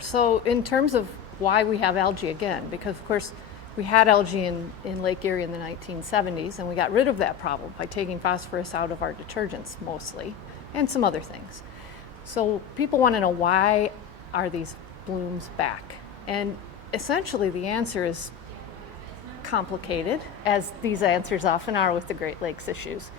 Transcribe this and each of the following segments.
So in terms of why we have algae again, because of course we had algae in Lake Erie in the 1970s, and we got rid of that problem by taking phosphorus out of our detergents mostly, and some other things. So people want to know, why are these blooms back? And essentially the answer is complicated, as these answers often are with the Great Lakes issues.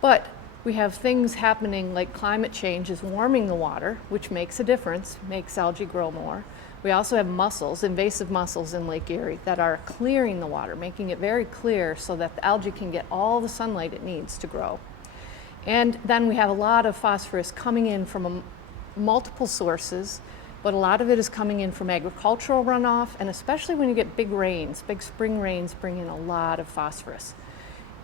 But we have things happening like climate change is warming the water, which makes a difference, makes algae grow more. We also have mussels, invasive mussels in Lake Erie, that are clearing the water, making it very clear so that the algae can get all the sunlight it needs to grow. And then we have a lot of phosphorus coming in from multiple sources, but a lot of it is coming in from agricultural runoff, and especially when you get big rains, big spring rains bring in a lot of phosphorus.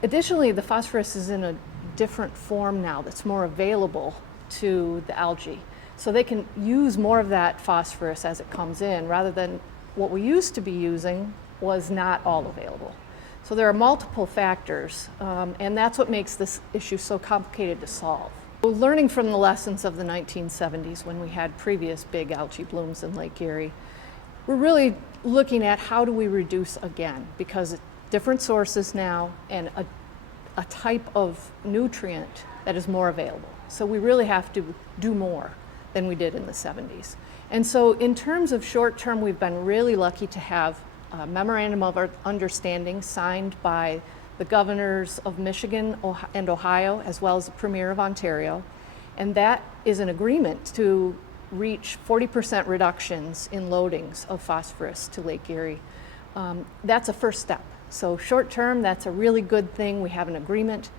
Additionally, the phosphorus is in a different form now that's more available to the algae. So they can use more of that phosphorus as it comes in, rather than what we used to be using was not all available. So there are multiple factors, and that's what makes this issue so complicated to solve. Learning from the lessons of the 1970s, when we had previous big algae blooms in Lake Erie, we're really looking at how do we reduce again, because different sources now and a type of nutrient that is more available. So we really have to do more than we did in the 70s. And so in terms of short term, we've been really lucky to have a memorandum of understanding signed by the governors of Michigan and Ohio, as well as the Premier of Ontario. And that is an agreement to reach 40% reductions in loadings of phosphorus to Lake Erie. That's a first step. So short term, that's a really good thing. We have an agreement.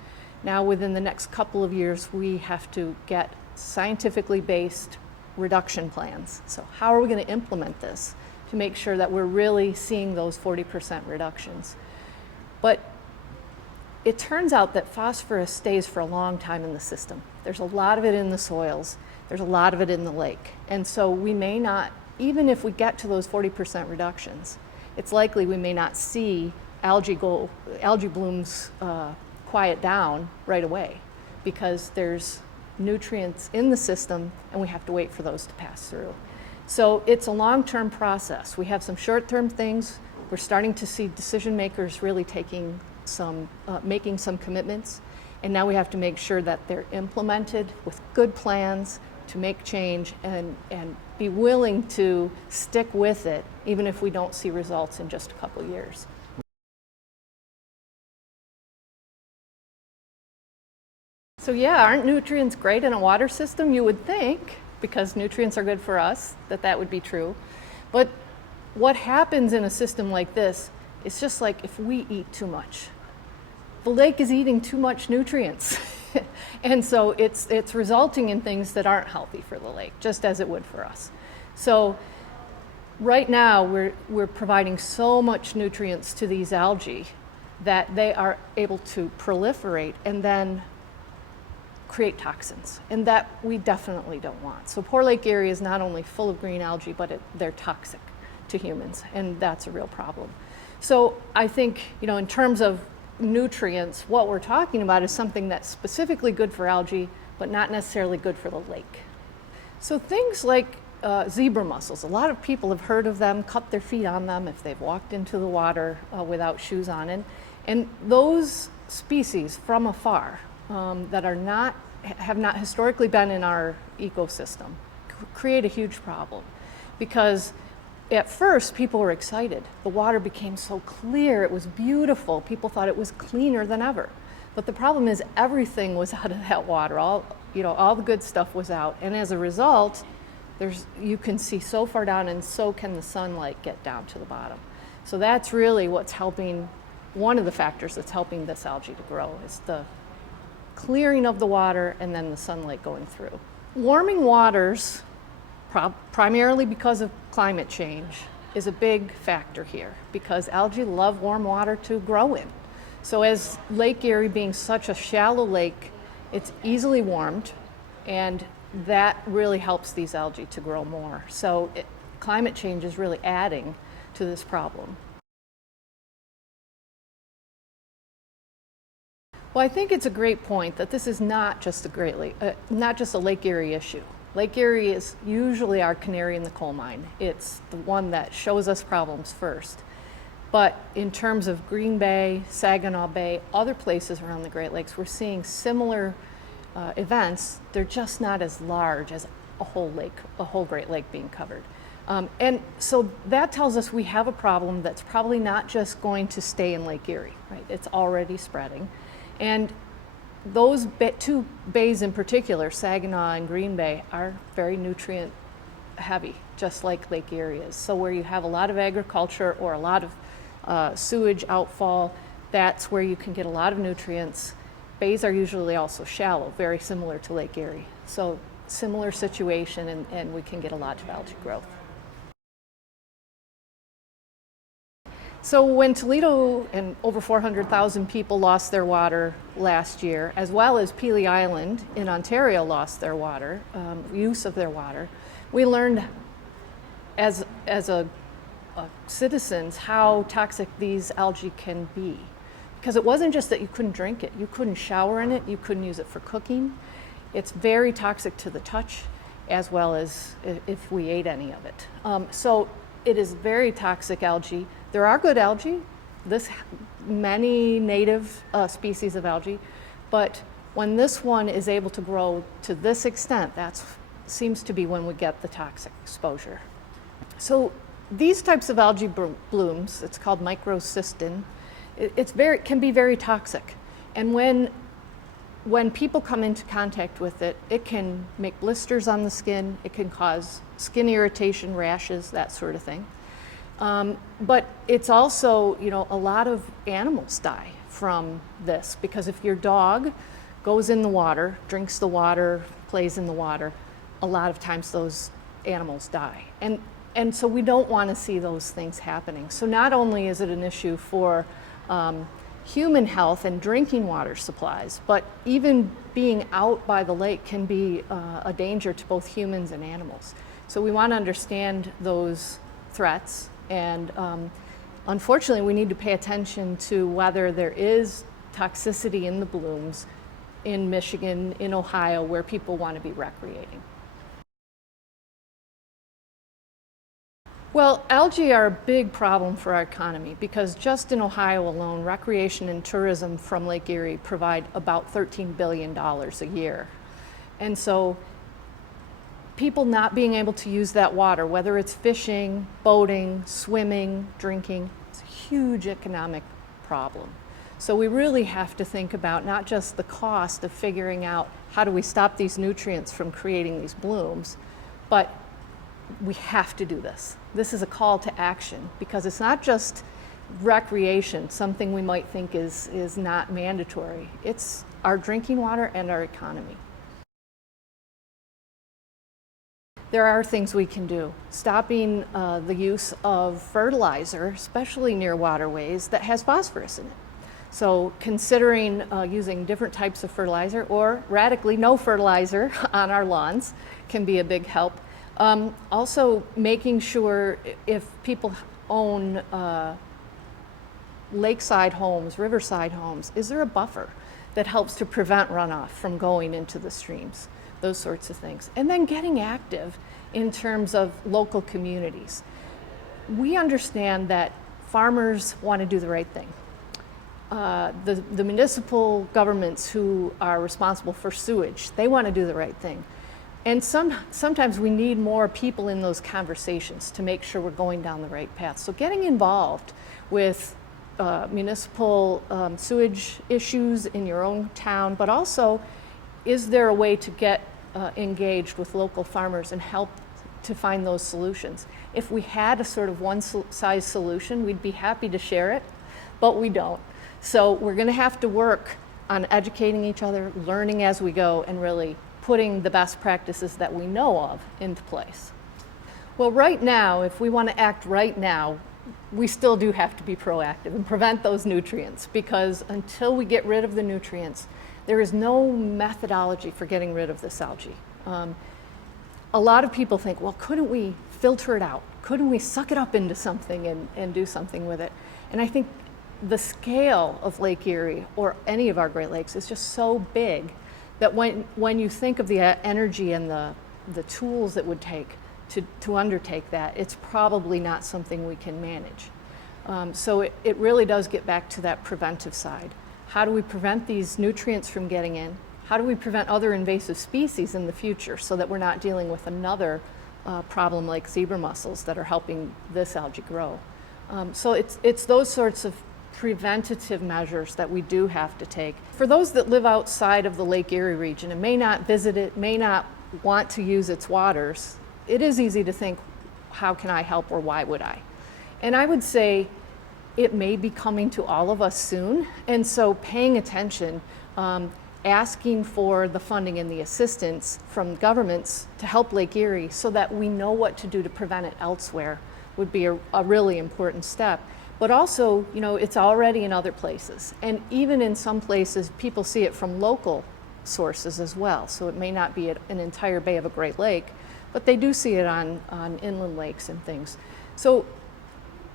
Now within the next couple of years, we have to get scientifically based reduction plans. So how are we going to implement this to make sure that we're really seeing those 40% reductions? But it turns out that phosphorus stays for a long time in the system. There's a lot of it in the soils. There's a lot of it in the lake. And so we may not, even if we get to those 40% reductions, it's likely we may not see algae blooms quiet down right away, because there's nutrients in the system and we have to wait for those to pass through. So it's a long-term process. We have some short-term things. We're starting to see decision makers really making some commitments, and now we have to make sure that they're implemented with good plans to make change and be willing to stick with it, even if we don't see results in just a couple years. So yeah, aren't nutrients great in a water system? You would think, because nutrients are good for us, that would be true. But what happens in a system like this is just like if we eat too much. The lake is eating too much nutrients. And so it's resulting in things that aren't healthy for the lake, just as it would for us. So right now we're providing so much nutrients to these algae that they are able to proliferate and then create toxins, and that we definitely don't want. So poor Lake Erie is not only full of green algae, but they're toxic to humans, and that's a real problem. So I think, in terms of nutrients, what we're talking about is something that's specifically good for algae, but not necessarily good for the lake. So things like zebra mussels, a lot of people have heard of them, cut their feet on them if they've walked into the water without shoes on. And those species from afar that have not historically been in our ecosystem create a huge problem, because at first people were excited. The water became so clear, it was beautiful. People thought it was cleaner than ever. But the problem is everything was out of that water. All the good stuff was out. And as a result, you can see so far down, and so can the sunlight get down to the bottom. So that's really what's helping, one of the factors that's helping this algae to grow, is the clearing of the water and then the sunlight going through. Warming waters, primarily because of climate change, is a big factor here, because algae love warm water to grow in. So as Lake Erie being such a shallow lake, it's easily warmed, and that really helps these algae to grow more. So climate change is really adding to this problem. Well, I think it's a great point that this is not just a Lake Erie issue. Lake Erie is usually our canary in the coal mine. It's the one that shows us problems first. But in terms of Green Bay, Saginaw Bay, other places around the Great Lakes, we're seeing similar events. They're just not as large as a whole Great Lake being covered. And so that tells us we have a problem that's probably not just going to stay in Lake Erie, right? It's already spreading. And those two bays in particular, Saginaw and Green Bay, are very nutrient heavy, just like Lake Erie is. So where you have a lot of agriculture or a lot of sewage outfall, that's where you can get a lot of nutrients. Bays are usually also shallow, very similar to Lake Erie. So similar situation, and we can get a lot of algae growth. So when Toledo and over 400,000 people lost their water last year, as well as Pelee Island in Ontario lost their water, use of their water, we learned as citizens how toxic these algae can be. Because it wasn't just that you couldn't drink it, you couldn't shower in it, you couldn't use it for cooking. It's very toxic to the touch, as well as if we ate any of it. So it is very toxic algae. There are good algae, many native species of algae, but when this one is able to grow to this extent, that seems to be when we get the toxic exposure. So these types of algae blooms, it's called microcystin, it can be very toxic. And when people come into contact with it, it can make blisters on the skin, it can cause skin irritation, rashes, that sort of thing. But it's also, a lot of animals die from this, because if your dog goes in the water, drinks the water, plays in the water, a lot of times those animals die. And so we don't want to see those things happening. So not only is it an issue for human health and drinking water supplies, but even being out by the lake can be a danger to both humans and animals. So we want to understand those threats, and unfortunately we need to pay attention to whether there is toxicity in the blooms in Michigan, in Ohio, where people want to be recreating. Well, algae are a big problem for our economy, because just in Ohio alone, recreation and tourism from Lake Erie provide about $13 billion a year. And so people not being able to use that water, whether it's fishing, boating, swimming, drinking, it's a huge economic problem. So we really have to think about not just the cost of figuring out how do we stop these nutrients from creating these blooms, but we have to do this. This is a call to action, because it's not just recreation, something we might think is not mandatory. It's our drinking water and our economy. There are things we can do. Stopping the use of fertilizer, especially near waterways, that has phosphorus in it. So considering using different types of fertilizer, or radically no fertilizer on our lawns, can be a big help. Also making sure if people own lakeside homes, riverside homes, is there a buffer that helps to prevent runoff from going into the streams? Those sorts of things. And then getting active in terms of local communities. We understand that farmers want to do the right thing. The municipal governments who are responsible for sewage, they want to do the right thing. And sometimes we need more people in those conversations to make sure we're going down the right path. So getting involved with municipal sewage issues in your own town, but also, is there a way to get engaged with local farmers and help to find those solutions? If we had a sort of one-size solution, we'd be happy to share it, but we don't. So we're going to have to work on educating each other, learning as we go, and really putting the best practices that we know of into place. Well, right now, if we want to act right now, we still do have to be proactive and prevent those nutrients, because until we get rid of the nutrients, there is no methodology for getting rid of this algae. A lot of people think, well, couldn't we filter it out? Couldn't we suck it up into something and do something with it? And I think the scale of Lake Erie, or any of our Great Lakes, is just so big that when you think of the energy and the the tools it would take to undertake that, it's probably not something we can manage. So it really does get back to that preventive side. How do we prevent these nutrients from getting in? How do we prevent other invasive species in the future so that we're not dealing with another problem like zebra mussels that are helping this algae grow? So it's those sorts of preventative measures that we do have to take. For those that live outside of the Lake Erie region and may not visit it, may not want to use its waters, it is easy to think, how can I help or why would I? And I would say it may be coming to all of us soon. And so paying attention, asking for the funding and the assistance from governments to help Lake Erie so that we know what to do to prevent it elsewhere would be a really important step. But also, you know, it's already in other places. And even in some places, people see it from local sources as well. So it may not be at an entire bay of a Great Lake, but they do see it on inland lakes and things. So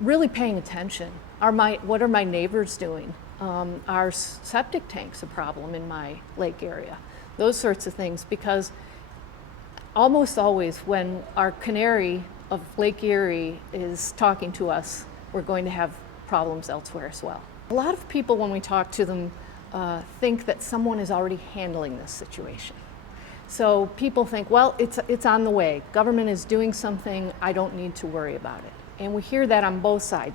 really paying attention. What are my neighbors doing? Are septic tanks a problem in my lake area? Those sorts of things, because almost always when our canary of Lake Erie is talking to us, we're going to have problems elsewhere as well. A lot of people, when we talk to them, think that someone is already handling this situation. So people think, well, it's on the way. Government is doing something, I don't need to worry about it. And we hear that on both sides.